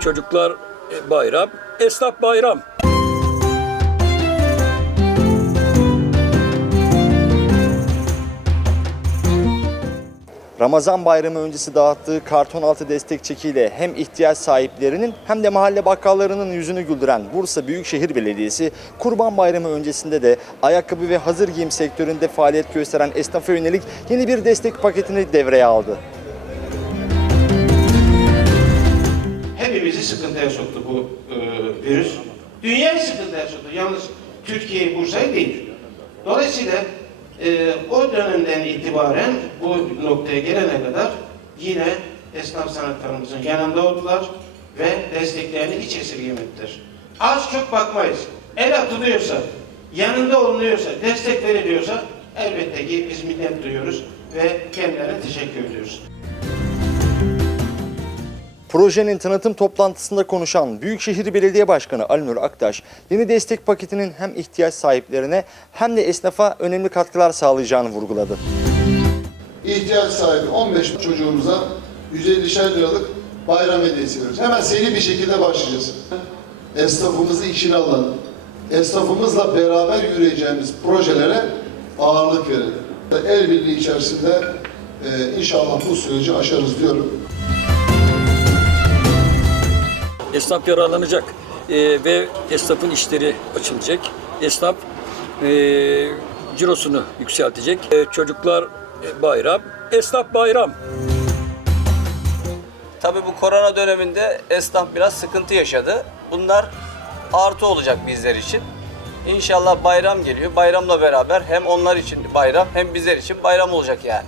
çocuklar e, bayram, esnaf bayram. Ramazan bayramı öncesi dağıttığı karton altı destek çekiyle hem ihtiyaç sahiplerinin hem de mahalle bakkallarının yüzünü güldüren Bursa Büyükşehir Belediyesi Kurban Bayramı öncesinde de ayakkabı ve hazır giyim sektöründe faaliyet gösteren esnafa yönelik yeni bir destek paketini devreye aldı. Sıkıntıya soktu bu e, virüs. Dünyayı sıkıntıya soktu. Yalnız Türkiye, Bursa'yı değil. Dolayısıyla e, o dönemden itibaren bu noktaya gelene kadar yine esnaf sanatlarımızın yanında oldular ve desteklerini hiç esirgemediler. Az çok bakmayız. El atılıyorsa, yanında olunuyorsa, destek veriliyorsa elbette ki biz minnet duyuyoruz ve kendilerine teşekkür ediyoruz. Projenin tanıtım toplantısında konuşan Büyükşehir Belediye Başkanı Alinur Aktaş, yeni destek paketinin hem ihtiyaç sahiplerine hem de esnafa önemli katkılar sağlayacağını vurguladı. ihtiyaç sahibi 15 çocuğumuza 150'şer liralık bayram hediyesi veriyoruz. Hemen seri bir şekilde başlayacağız. Esnafımızı içine alan, esnafımızla beraber yürüyeceğimiz projelere ağırlık verelim. El birliği içerisinde e, inşallah bu süreci aşarız diyorum. Esnaf yararlanacak e, ve esnafın işleri açılacak. Esnaf e, cirosunu yükseltecek. E, çocuklar e, bayram, esnaf bayram. Tabii bu korona döneminde esnaf biraz sıkıntı yaşadı. Bunlar artı olacak bizler için. İnşallah bayram geliyor. Bayramla beraber hem onlar için bayram hem bizler için bayram olacak yani.